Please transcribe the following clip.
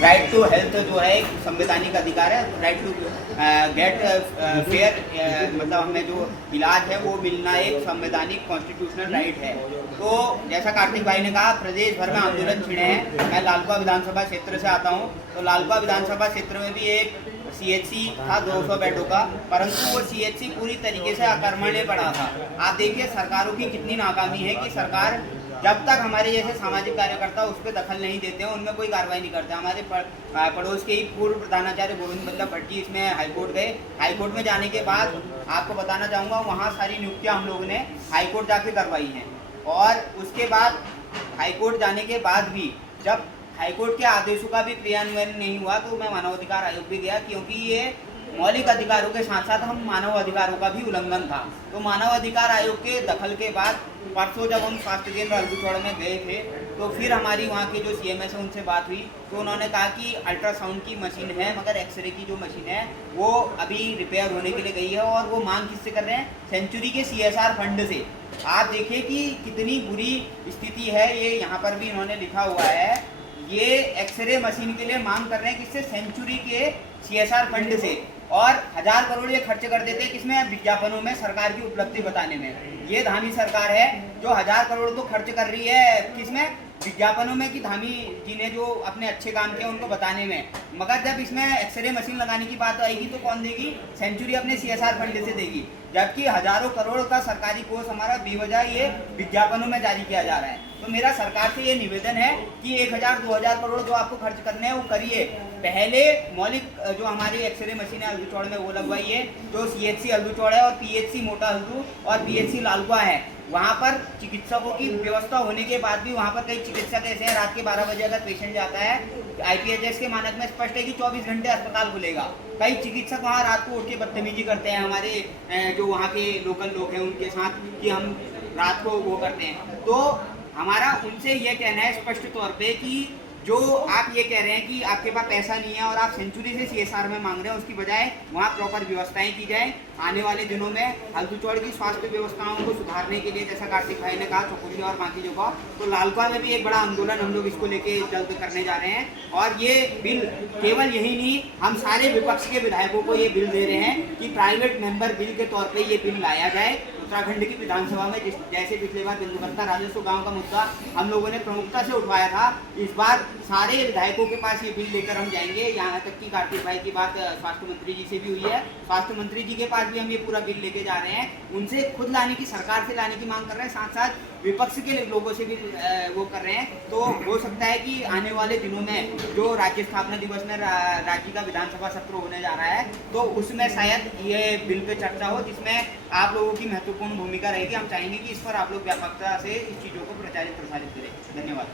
Right to health जो है एक संवैधानिक अधिकार है। राइट टू गेट फेयर मतलब हमें जो इलाज है वो मिलना एक संवैधानिक कॉन्स्टिट्यूशनल राइट है। तो जैसा कार्तिक भाई ने कहा, प्रदेश भर में आंदोलन छिड़े हैं। मैं लालकुआ विधानसभा क्षेत्र से आता हूँ, तो लालकुआ विधानसभा क्षेत्र में भी एक सीएचसी था 200 बेडों का, परंतु वो सीएचसी पूरी तरीके से अकर्मण्य पड़ा था। आप देखिए सरकारों की कितनी नाकामी है कि सरकार जब तक हमारे जैसे सामाजिक कार्यकर्ता उस पर दखल नहीं देते हैं, उनमें कोई कार्रवाई नहीं करते। हमारे पड़ोस के ही पूर्व प्रधानाचार्य गोविंद बल्लभ भट्ट जी इसमें हाईकोर्ट गए। हाईकोर्ट में जाने के बाद आपको बताना चाहूँगा, वहाँ सारी नियुक्तियाँ हम लोगों ने हाईकोर्ट जाके करवाई हैं। और उसके बाद हाईकोर्ट जाने के बाद भी जब हाईकोर्ट के आदेशों का भी क्रियान्वयन नहीं हुआ, तो मैं मानवाधिकार आयोग भी गया, क्योंकि ये मौलिक अधिकारों के साथ साथ हम मानव अधिकारों का भी उल्लंघन था। तो मानव अधिकार आयोग के दखल के बाद परसों जब हम स्वास्थ्य केंद्र हल्दूचौड़ में गए थे, तो फिर हमारी वहाँ के जो सीएमएस है उनसे बात हुई, तो उन्होंने कहा कि अल्ट्रासाउंड की मशीन है, मगर एक्सरे की जो मशीन है वो अभी रिपेयर होने के लिए गई है। और वो मांग किससे कर रहे हैं? सेंचुरी के CSR फंड से। आप देखिए कि कितनी बुरी स्थिति है। ये यहाँ पर भी इन्होंने लिखा हुआ है, ये एक्सरे मशीन के लिए मांग कर रहे हैं किससे? सेंचुरी के CSR फंड से। और 1000 करोड़ ये खर्च कर देते हैं किसमें? विज्ञापनों में, सरकार की उपलब्धि बताने में। ये धामी सरकार है जो 1000 करोड़ तो खर्च कर रही है किसमें? विज्ञापनों में, कि धामी जी ने जो अपने अच्छे काम किए उनको बताने में। मगर जब इसमें एक्सरे मशीन लगाने की बात आएगी तो कौन देगी? सेंचुरी अपने CSR फंड से देगी। जबकि हजारों करोड़ का सरकारी कोष हमारा बेवजह ये विज्ञापनों में जारी किया जा रहा है। तो मेरा सरकार से ये निवेदन है कि 1000-2000 करोड़ जो आपको खर्च करने हैं वो करिए। पहले मौलिक जो हमारी एक्सरे मशीन है हल्दूचौड़ में वो लगवाइए, जो CHC हल्दूचौड़ है और PHC मोटा हल्दू और PHC लालकुआ है, वहाँ पर चिकित्सकों की व्यवस्था होने के बाद भी वहाँ पर कई चिकित्सक ऐसे हैं, रात के 12 बजे अगर पेशेंट जाता है, IPHS के मानक में स्पष्ट है कि 24 घंटे अस्पताल खुलेगा। कई चिकित्सक वहाँ रात को उठ के बदतमीजी करते हैं हमारे जो वहाँ के लोकल लोग हैं उनके साथ, कि हम रात को वो करते हैं। तो हमारा उनसे ये कहना है स्पष्ट तौर पे कि जो आप ये कह रहे हैं कि आपके पास पैसा नहीं है और आप सेंचुरी से CSR में मांग रहे हैं, उसकी बजाय वहाँ प्रॉपर व्यवस्थाएं की जाए। आने वाले दिनों में हल्दूचौड़ की स्वास्थ्य व्यवस्थाओं को सुधारने के लिए, जैसा कार्तिक भाई ने कहा, चौकुशी और बाकी जगह, तो लालकुआ में भी एक बड़ा आंदोलन हम लोग इसको लेके जल्द करने जा रहे हैं। और ये बिल केवल यही नहीं, हम सारे विपक्ष के विधायकों को ये बिल दे रहे हैं कि प्राइवेट मेंबर बिल के तौर पर ये बिल लाया जाए उत्तराखंड की विधानसभा में। जैसे पिछले बार बिंदुकर्ता राजस्व गांव का मुद्दा हम लोगों ने प्रमुखता से उठवाया था, इस बार सारे विधायकों के पास ये बिल लेकर हम जाएंगे। यहाँ तक कि कार्तिक भाई की बात स्वास्थ्य मंत्री जी से भी हुई है, स्वास्थ्य मंत्री जी के पास भी हम ये पूरा बिल लेके जा रहे हैं। उनसे खुद लाने की, सरकार से लाने की मांग कर रहे हैं, साथ साथ विपक्ष के लोगों से भी वो कर रहे हैं। तो हो सकता है कि आने वाले दिनों में जो राज्य स्थापना दिवस में राज्य का विधानसभा सत्र होने जा रहा है, तो उसमें शायद ये बिल पे चर्चा हो, जिसमें आप लोगों की महत्वपूर्ण भूमिका रहेगी। हम चाहेंगे कि इस पर आप लोग व्यापकता से इस चीज़ों को प्रचारित प्रसारित करें। धन्यवाद।